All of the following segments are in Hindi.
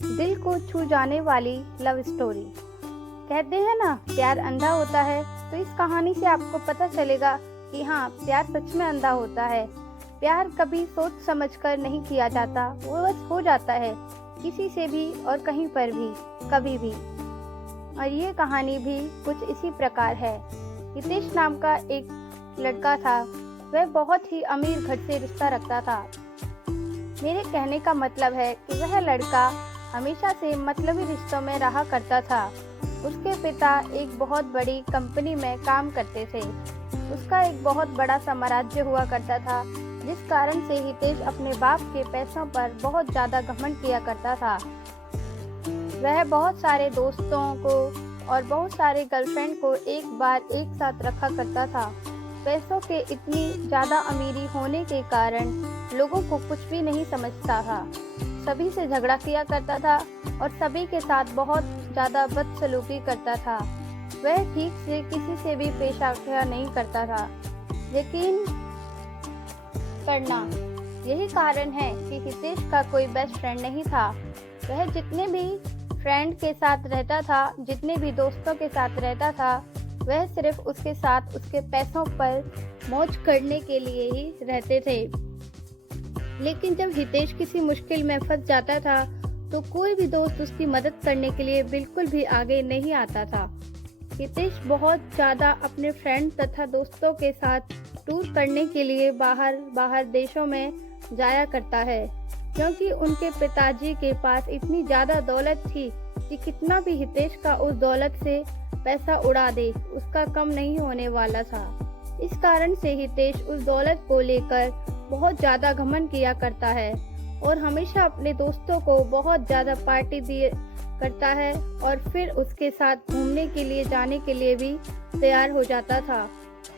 दिल को छू जाने वाली लव स्टोरी। कहते हैं ना, प्यार अंधा होता है। तो इस कहानी से आपको पता चलेगा कि हाँ, प्यार सच में अंधा होता है। प्यार कभी सोच समझकर नहीं किया जाता, वो बस हो जाता है, किसी से भी और कहीं पर भी, कभी भी। और ये कहानी भी कुछ इसी प्रकार है। हितेश नाम का एक लड़का था। वह बहुत ही अमीर घर से रिश्ता रखता था। मेरे कहने का मतलब है कि वह लड़का हमेशा से मतलबी रिश्तों में रहा करता था। उसके पिता एक बहुत बड़ी कंपनी में काम करते थे। उसका एक बहुत बड़ा साम्राज्य हुआ करता था, जिस कारण से हितेश अपने बाप के पैसों पर बहुत ज़्यादा घमंड किया करता था। वह बहुत सारे दोस्तों को और बहुत सारे गर्लफ्रेंड को एक बार एक साथ रखा करता था। पैसों के इतनी ज़्यादा अमीरी होने के कारण लोगों को कुछ भी नहीं समझता था। सभी से झगड़ा किया करता था और सभी के साथ बहुत ज़्यादा बदसलूकी करता था। वह ठीक से किसी से भी पेश आया नहीं करता था। यकीन करना, यही कारण है कि हितेश का कोई बेस्ट फ्रेंड नहीं था। वह जितने भी फ्रेंड के साथ रहता था, जितने भी दोस्तों के साथ रहता था, वह सिर्फ उसके साथ उसके पैसों पर मौज करने के लिए ही रहते थे। लेकिन जब हितेश किसी मुश्किल में फंस जाता था तो कोई भी दोस्त उसकी मदद करने के लिए बिल्कुल भी आगे नहीं आता था। हितेश बहुत ज़्यादा अपने फ्रेंड तथा दोस्तों के साथ टूर करने के लिए बाहर देशों में जाया करता है, क्योंकि उनके पिताजी के पास इतनी ज़्यादा दौलत थी कि कितना भी हितेश का उस दौलत से पैसा उड़ा दे, उसका कम नहीं होने वाला था। इस कारण से हितेश उस दौलत को लेकर बहुत ज़्यादा घमंड किया करता है और हमेशा अपने दोस्तों को बहुत ज़्यादा पार्टी दिए करता है और फिर उसके साथ घूमने के लिए जाने के लिए भी तैयार हो जाता था।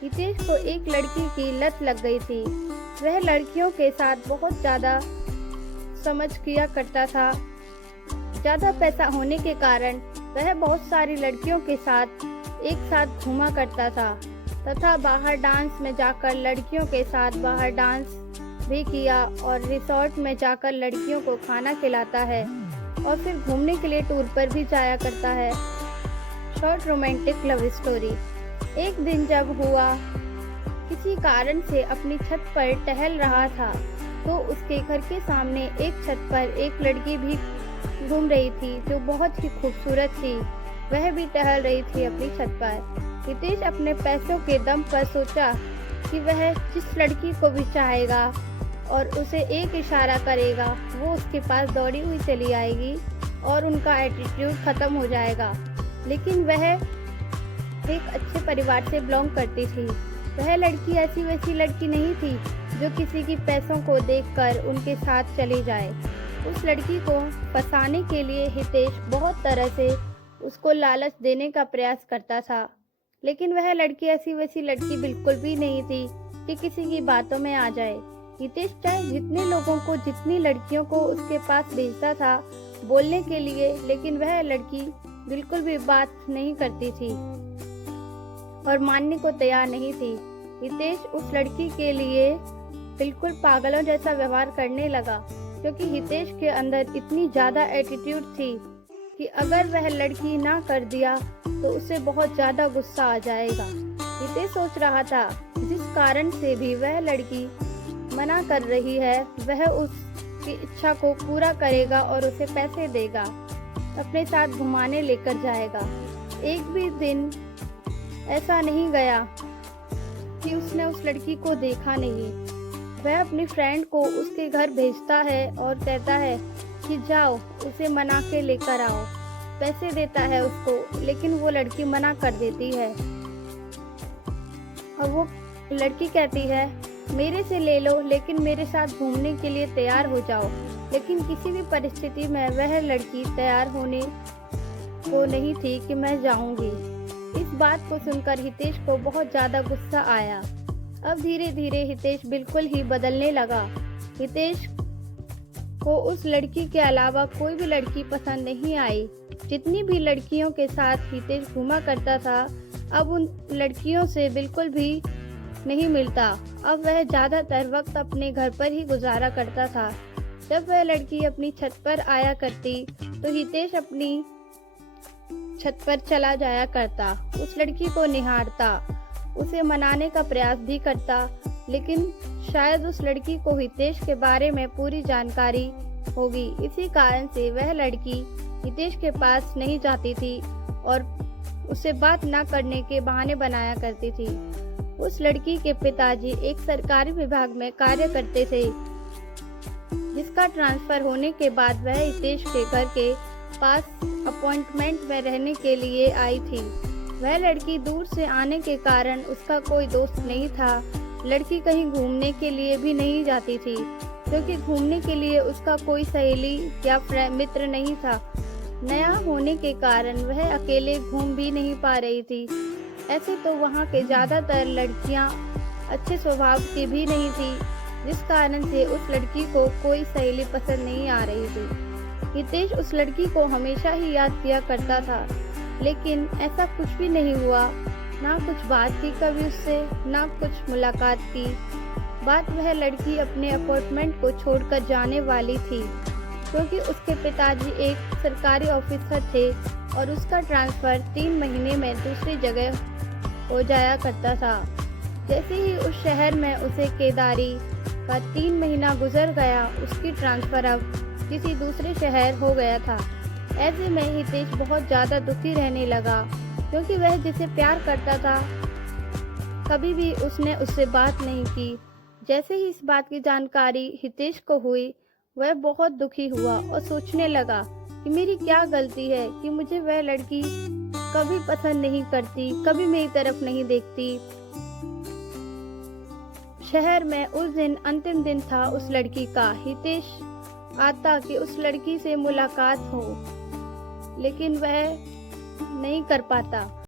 हितेश को एक लड़की की लत लग गई थी। वह लड़कियों के साथ बहुत ज़्यादा समझ किया करता था। ज़्यादा पैसा होने के कारण वह बहुत सारी लड़कियों के साथ एक साथ घूमा करता था तथा बाहर डांस में जाकर लड़कियों के साथ बाहर डांस भी किया और रिसोर्ट में जाकर लड़कियों को खाना खिलाता है और फिर घूमने के लिए टूर पर भी जाया करता है। Short romantic love story. एक दिन जब हुआ, किसी कारण से अपनी छत पर टहल रहा था तो उसके घर के सामने एक छत पर एक लड़की भी घूम रही थी जो बहुत ही खूबसूरत थी। वह भी टहल रही थी अपनी छत पर। हितेश अपने पैसों के दम पर सोचा कि वह जिस लड़की को भी चाहेगा और उसे एक इशारा करेगा, वो उसके पास दौड़ी हुई चली आएगी और उनका एटीट्यूड खत्म हो जाएगा। लेकिन वह एक अच्छे परिवार से बिलोंग करती थी। वह लड़की ऐसी वैसी लड़की नहीं थी जो किसी की पैसों को देखकर उनके साथ चली जाए। उस लड़की को फंसाने के लिए हितेश बहुत तरह से उसको लालच देने का प्रयास करता था, लेकिन वह लड़की ऐसी वैसी लड़की बिल्कुल भी नहीं थी कि किसी की बातों में आ जाए। हितेश चाहे जितने लोगों को, जितनी लड़कियों को उसके पास भेजता था बोलने के लिए, लेकिन वह लड़की बिल्कुल भी बात नहीं करती थी और मानने को तैयार नहीं थी। हितेश उस लड़की के लिए बिल्कुल पागलों जैसा व्यवहार करने लगा, क्योंकि हितेश के अंदर इतनी ज़्यादा एटीट्यूड थी कि अगर वह लड़की ना कर दिया तो उसे बहुत ज़्यादा गुस्सा आ जाएगा। हितेश सोच रहा था जिस कारण से भी वह लड़की मना कर रही है, वह उसकी इच्छा को पूरा करेगा और उसे पैसे देगा, अपने साथ घुमाने लेकर जाएगा। एक भी दिन ऐसा नहीं गया कि उसने उस लड़की को देखा नहीं। वह अपनी फ्रेंड को उसके घर भेजता है और कहता है कि जाओ उसे मना के लेकर आओ। पैसे देता है उसको, लेकिन वो लड़की मना कर देती है और वो लड़की कहती है मेरे से ले लो, लेकिन मेरे साथ घूमने के लिए तैयार हो जाओ। लेकिन किसी भी परिस्थिति में वह लड़की तैयार होने को नहीं थी कि मैं जाऊंगी। इस बात को सुनकर हितेश को बहुत ज़्यादा गुस्सा आया। अब धीरे धीरे हितेश बिल्कुल ही बदलने लगा। हितेश को उस लड़की के अलावा कोई भी लड़की पसंद नहीं आई। जितनी भी लड़कियों के साथ हितेश घूमा करता था, अब उन लड़कियों से बिल्कुल भी नहीं मिलता। अब वह ज़्यादातर वक्त अपने घर पर ही गुजारा करता था। जब वह लड़की अपनी छत पर आया करती तो हितेश अपनी छत पर चला जाया करता, उस लड़की को निहारता, उसे मनाने का प्रयास भी करता, लेकिन शायद उस लड़की को हितेश के बारे में पूरी जानकारी होगी। इसी कारण से वह लड़की हितेश के पास नहीं जाती थी और उससे बात न करने के बहाने बनाया करती थी। उस लड़की के पिताजी एक सरकारी विभाग में कार्य करते थे, जिसका ट्रांसफर होने के बाद वह हितेश के घर के पास अपॉइंटमेंट में रहने के लिए आई थी। वह लड़की दूर से आने के कारण उसका कोई दोस्त नहीं था। लड़की कहीं घूमने के लिए भी नहीं जाती थी, क्योंकि घूमने के लिए उसका कोई सहेली या मित्र नहीं था। नया होने के कारण वह अकेले घूम भी नहीं पा रही थी। ऐसे तो वहाँ के ज़्यादातर लड़कियाँ अच्छे स्वभाव की भी नहीं थी, जिस कारण से उस लड़की को कोई सहेली पसंद नहीं आ रही थी। हितेश उस लड़की को हमेशा ही याद किया करता था, लेकिन ऐसा कुछ भी नहीं हुआ। ना कुछ बात की कभी उससे, ना कुछ मुलाकात की। बात वह लड़की अपने अपार्टमेंट को छोड़कर जाने वाली थी, क्योंकि उसके पिताजी एक सरकारी ऑफिसर थे और उसका ट्रांसफ़र 3 महीने में दूसरी जगह हो जाया करता था। जैसे ही उस शहर में उसे केदारी का 3 महीना गुजर गया, उसकी ट्रांसफ़र अब किसी दूसरे शहर हो गया था। ऐसे में हितेश बहुत ज़्यादा दुखी रहने लगा, क्योंकि वह जिसे प्यार करता था कभी भी उसने उससे बात नहीं की। जैसे ही इस बात की जानकारी हितेश को हुई, वह बहुत दुखी हुआ और सोचने लगा कि मेरी क्या गलती है कि मुझे वह लड़की कभी पसंद नहीं करती, कभी मेरी तरफ नहीं देखती। शहर में उस दिन अंतिम दिन था उस लड़की का। हितेश आता कि उस लड़की से मुलाकात हो, लेकिन वह नहीं कर पाता।